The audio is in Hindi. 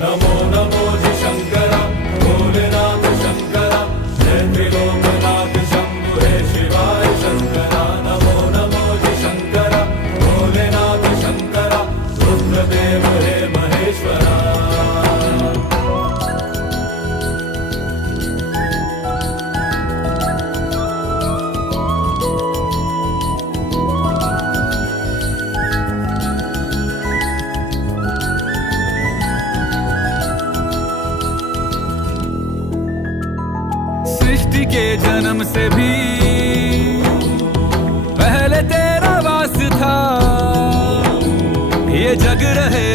नमो नमो जी शंकरा भोलेनाथ शंकरा जय त्रिलोकनाथ शंभु हे शिवाय शंकरा नमो नमो जी शंकरा भोलेनाथ शंकरा रुद्रदेव हे महेश्वरा। सृष्टि के जन्म से भी पहले तेरा वास था, ये जग रहे